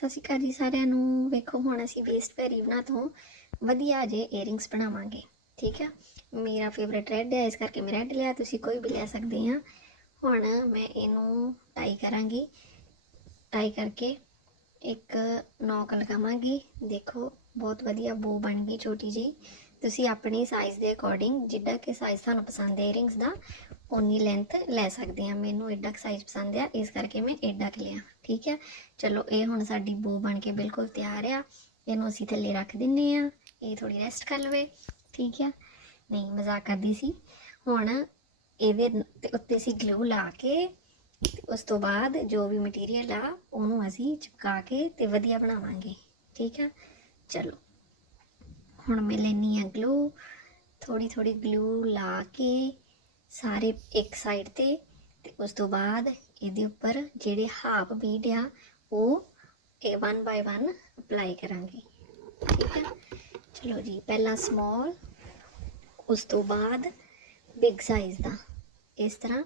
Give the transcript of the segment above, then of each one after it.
ਸਤਿ ਸ਼੍ਰੀ ਅਕਾਲ ਜੀ ਸਾਰਿਆਂ ਨੂੰ। ਵੇਖੋ, ਹੁਣ ਅਸੀਂ ਵੇਸਟ ਪੈਰੀਵਨਾ ਤੋਂ ਵਧੀਆ ਜੇ ਇਅਰਿੰਗਸ ਬਣਾਵਾਂਗੇ। ਠੀਕ ਆ? ਮੇਰਾ ਫੇਵਰਿਟ ਰੈੱਡ ਹੈ, ਇਸ ਕਰਕੇ ਮੈਂ ਰੈੱਡ ਲਿਆ, ਤੁਸੀਂ ਕੋਈ ਵੀ ਲੈ ਸਕਦੇ ਆ। ਹੁਣ ਮੈਂ ਇਹਨੂੰ ਟਾਈ ਕਰਾਂਗੀ। ਟਾਈ ਕਰਕੇ ਇੱਕ ਨੌਕ ਲਗਾਵਾਂਗੀ। ਦੇਖੋ, ਬਹੁਤ ਵਧੀਆ ਬੋ ਬਣ ਗਈ ਛੋਟੀ ਜੀ ਤੁਸੀਂ ਆਪਣੇ ਸਾਈਜ਼ ਦੇ ਅਕੋਰਡਿੰਗ ਜਿੱਡਾ ਕਿ ਸਾਈਜ਼ ਤੁਹਾਨੂੰ ਪਸੰਦ ਹੈ ਇਅਰਿੰਗਸ ਦਾ ਉਨੀ ਲੈਂਥ ਲੈ ਸਕਦੇ ਆ ਮੈਨੂੰ ਐਡਾ ਸਾਈਜ਼ ਪਸੰਦ ਆ। ਇਸ ਕਰਕੇ ਮੈਂ ਐਡਾ ਕੁ ਲਿਆ। ਠੀਕ ਆ ਚਲੋ, ਇਹ ਹੁਣ ਸਾਡੀ ਬੋ ਬਣ ਕੇ ਬਿਲਕੁਲ ਤਿਆਰ ਆ। ਇਹਨੂੰ ਅਸੀਂ ਥੱਲੇ ਰੱਖ ਦਿੰਨੇ ਆ। ਇਹ ਥੋੜੀ ਰੈਸਟ ਕਰ ਲਵੇ। ਠੀਕ ਆ ਨਹੀਂ, ਮਜ਼ਾਕ ਕਰਦੀ ਸੀ। ਹੁਣ ਇਹਦੇ ਉੱਤੇ ਅਸੀਂ ਗਲੂ ਲਾ ਕੇ ਉਸ ਤੋਂ ਬਾਅਦ ਜੋ ਵੀ ਮਟੀਰੀਅਲ ਆ, ਉਹਨੂੰ ਅਸੀਂ ਚਿਪਕਾ ਕੇ ਤੇ ਵਧੀਆ ਬਣਾਵਾਂਗੇ। ਠੀਕ ਆ ਚਲੋ। ਹੁਣ ਮੈਂ ਲੈਣੀ ਆ ਗਲੂ ਥੋੜੀ ਥੋੜੀ ਗਲੂ ਲਾ ਕੇ ਸਾਰੇ ਇੱਕ ਸਾਈਡ ਤੇ ਤੇ ਉਸ ਤੋਂ ਬਾਅਦ ਇਹਦੇ ਉੱਪਰ ਜਿਹੜੇ ਹਾਫ ਬੀਟ ਆ, ਉਹ ਇਹ 1 ਬਾਈ 1 ਅਪਲਾਈ ਕਰਾਂਗੇ। ਠੀਕ ਹੈ ਚਲੋ ਜੀ, ਪਹਿਲਾਂ ਸਮਾਲ ਉਸ ਤੋਂ ਬਾਅਦ ਬਿਗ ਸਾਈਜ਼ ਦਾ। ਇਸ ਤਰ੍ਹਾਂ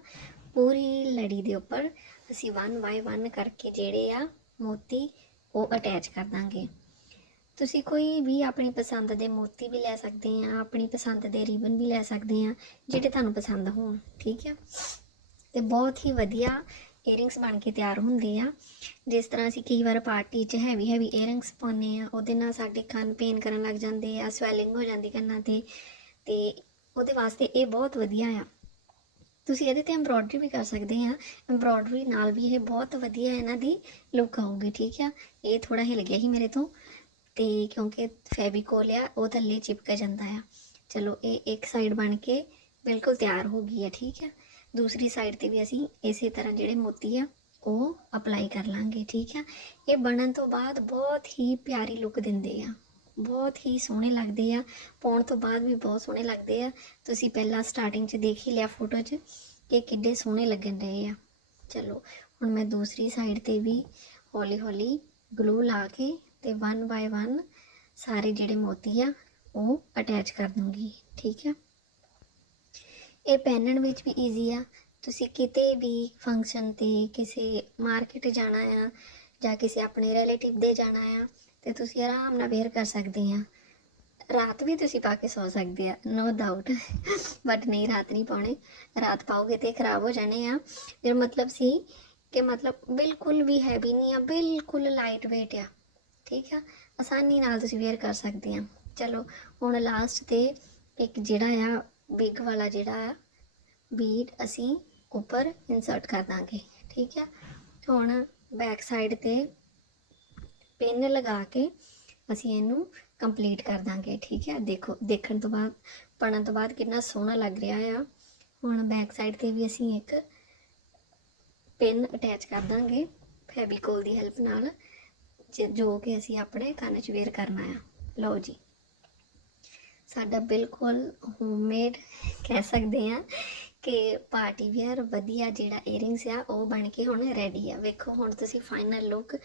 ਪੂਰੀ ਲੜੀ ਦੇ ਉੱਪਰ ਅਸੀਂ 1 ਬਾਈ 1 ਕਰਕੇ ਜਿਹੜੇ ਆ ਮੋਤੀ ਉਹ ਅਟੈਚ ਕਰ ਦਾਂਗੇ। ਤੁਸੀਂ ਕੋਈ ਵੀ ਆਪਣੀ ਪਸੰਦ ਦੇ ਮੋਤੀ ਵੀ ਲੈ ਸਕਦੇ ਆ, ਆਪਣੀ ਪਸੰਦ ਦੇ ਰਿਬਨ ਵੀ ਲੈ ਸਕਦੇ ਆ, ਜਿਹੜੇ ਤੁਹਾਨੂੰ ਪਸੰਦ ਹੋਣ, ਠੀਕ ਆ? ਤੇ ਬਹੁਤ ਹੀ ਵਧੀਆ ਇਅਰਿੰਗਸ ਬਣ ਕੇ ਤਿਆਰ ਹੁੰਦੇ ਆ। ਜਿਸ ਤਰ੍ਹਾਂ ਅਸੀਂ ਕਈ ਵਾਰ ਪਾਰਟੀ 'ਚ ਹੈਵੀ ਹੈਵੀ ਇਅਰਿੰਗਸ ਪਾਉਂਦੇ ਆ, ਉਹਦੇ ਨਾਲ ਸਾਡੇ ਕੰਨ ਪੇਨ ਕਰਨ ਲੱਗ ਜਾਂਦੇ ਆ ਸਵੈਲਿੰਗ ਹੋ ਜਾਂਦੀ ਕੰਨਾਂ ਤੇ ਤੇ ਉਹਦੇ ਵਾਸਤੇ ਇਹ ਬਹੁਤ ਵਧੀਆ ਆ। ਤੁਸੀਂ ਇਹਦੇ ਤੇ ਐਮਬ੍ਰੋਇਡਰੀ ਵੀ ਕਰ ਸਕਦੇ ਆ। ਐਮਬ੍ਰੋਇਡਰੀ ਨਾਲ ਵੀ ਇਹ ਬਹੁਤ ਵਧੀਆ ਇਹਨਾਂ ਦੀ ਲੁੱਕ ਆਊਗੀ, ਠੀਕ ਆ? ਇਹ ਥੋੜਾ ਹਿਲ ਗਿਆ ਸੀ ਮੇਰੇ ਤੋਂ। ਤੇ ਕਿਉਂਕਿ ਫੈਵੀਕੋਲ ਆ, ਉਹ ਥੱਲੇ ਚਿਪਕ ਜਾਂਦਾ ਆ। ਚਲੋ, ਇਹ ਇੱਕ ਸਾਈਡ ਬਣ ਕੇ ਬਿਲਕੁਲ ਤਿਆਰ ਹੋ ਗਈ ਆ, ਠੀਕ ਆ। ਦੂਸਰੀ ਸਾਈਡ ਤੇ ਵੀ ਅਸੀਂ ਇਸੇ ਤਰ੍ਹਾਂ ਜਿਹੜੇ ਮੋਤੀ ਆ, ਉਹ ਅਪਲਾਈ ਕਰ ਲਾਂਗੇ, ਠੀਕ ਆ। ਇਹ ਬਣਨ ਤੋਂ ਬਾਅਦ ਬਹੁਤ ਹੀ ਪਿਆਰੀ ਲੁੱਕ ਦਿੰਦੇ ਆ। ਬਹੁਤ ਹੀ ਸੋਹਣੇ ਲੱਗਦੇ ਆ। ਪਾਉਣ ਤੋਂ ਬਾਅਦ ਵੀ ਬਹੁਤ ਸੋਹਣੇ ਲੱਗਦੇ ਆ। ਤੁਸੀਂ ਪਹਿਲਾਂ ਸਟਾਰਟਿੰਗ 'ਚ ਦੇਖ ਹੀ ਲਿਆ ਫੋਟੋ 'ਚ ਕਿ ਕਿੱਡੇ ਸੋਹਣੇ ਲੱਗਣ ਰਹੇ ਆ। ਚਲੋ, ਹੁਣ ਮੈਂ ਦੂਸਰੀ ਸਾਈਡ ਤੇ ਵੀ ਹੌਲੀ ਹੌਲੀ ਗਲੂ ਲਾ ਕੇ ਤੇ 1 ਬਾਈ 1 ਸਾਰੇ ਜਿਹੜੇ ਮੋਤੀ ਆ, ਉਹ ਅਟੈਚ ਕਰ ਦੂੰਗੀ, ਠੀਕ ਹੈ ਇਹ ਪਹਿਨਣ ਵਿੱਚ ਵੀ ਈਜ਼ੀ ਆ। ਤੁਸੀਂ ਕਿਤੇ ਵੀ ਫੰਕਸ਼ਨ ਤੇ ਕਿਸੇ ਮਾਰਕੀਟ ਜਾਣਾ ਆ ਜਾਂ ਕਿਸੇ ਆਪਣੇ ਰਿਲੇਟਿਵ ਦੇ ਜਾਣਾ ਆ, ਤੇ ਤੁਸੀਂ ਆਰਾਮ ਨਾਲ ਵੇਅਰ ਕਰ ਸਕਦੇ ਆ। ਰਾਤ ਵੀ ਤੁਸੀਂ ਪਾ ਕੇ ਸੌ ਸਕਦੇ ਆ ਨੋ ਡਾਊਟ ਬਟ ਨਹੀਂ, ਰਾਤ ਨਹੀਂ ਪਾਉਣੇ। ਰਾਤ ਪਾਓਗੇ ਤੇ ਖਰਾਬ ਹੋ ਜਾਣੇ ਆ। ਜਿਹੜਾ ਮਤਲਬ ਸੀ ਕਿ ਮਤਲਬ ਬਿਲਕੁਲ ਵੀ ਹੈਵੀ ਨਹੀਂ ਆ, ਬਿਲਕੁਲ ਲਾਈਟ weight ਆ। ਠੀਕ ਆ? ਆਸਾਨੀ ਨਾਲ ਤੁਸੀਂ ਵੇਅਰ ਕਰ ਸਕਦੇ ਆ ਚਲੋ, ਹੁਣ ਲਾਸਟ ਤੇ ਇੱਕ ਜਿਹੜਾ ਆ ਬਿਗ ਵਾਲਾ ਜਿਹੜਾ ਆ ਬੀਟ ਅਸੀਂ ਉੱਪਰ ਇਨਸਰਟ ਕਰ ਦਾਂਗੇ। ਠੀਕ ਆ? ਹੁਣ ਬੈਕ ਸਾਈਡ ਤੇ ਪਿੰਨ ਲਗਾ ਕੇ ਅਸੀਂ ਇਹਨੂੰ ਕੰਪਲੀਟ ਕਰ ਦਾਂਗੇ। ਠੀਕ ਹੈ ਦੇਖੋ, ਦੇਖਣ ਤੋਂ ਬਾਅਦ ਪੜਨ ਤੋਂ ਬਾਅਦ ਕਿੰਨਾ ਸੋਹਣਾ ਲੱਗ ਰਿਹਾ ਆ। ਹੁਣ ਬੈਕ ਸਾਈਡ ਤੇ ਵੀ ਅਸੀਂ ਇੱਕ ਪਿੰਨ ਅਟੈਚ ਕਰ ਦਾਂਗੇ। ਫੈਬੀਕੋਲ ਦੀ ਹੈਲਪ ਨਾਲ। ਜ- ਜੋ ਕਿ ਅਸੀਂ ਆਪਣੇ ਕੰਨ 'ਚ ਵੇਅਰ ਕਰਨਾ ਆ। ਲਓ ਜੀ। ਸਾਡਾ ਬਿਲਕੁਲ ਹੋਮਮੇਡ ਕਹਿ ਸਕਦੇ ਆ ਕਿ ਪਾਰਟੀ ਵੇਅਰ ਵਧੀਆ ਜਿਹੜਾ ਇਅਰਿੰਗਸ ਆ, ਉਹ ਬਣ ਕੇ ਹੁਣ ਰੈਡੀ ਆ। ਵੇਖੋ, ਹੁਣ ਤੁਸੀਂ ਫਾਈਨਲ ਲੁੱਕ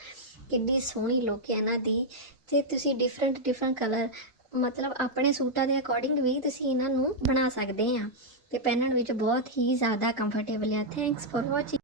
ਕਿੰਨੀ ਸੋਹਣੀ ਲੁੱਕ ਹੈ ਇਹਨਾਂ ਦੀ। ਤੇ ਤੁਸੀਂ ਡਿਫਰੈਂਟ ਡਿਫਰੈਂਟ ਕਲਰ ਮਤਲਬ ਆਪਣੇ ਸੂਟਾਂ ਦੇ ਅਕੋਰਡਿੰਗ ਵੀ ਤੁਸੀਂ ਇਹਨਾਂ ਨੂੰ ਬਣਾ ਸਕਦੇ ਆ। ਤੇ ਪਹਿਨਣ ਵਿੱਚ ਬਹੁਤ ਹੀ ਜ਼ਿਆਦਾ ਕੰਫਰਟੇਬਲ ਆ। Thanks for watching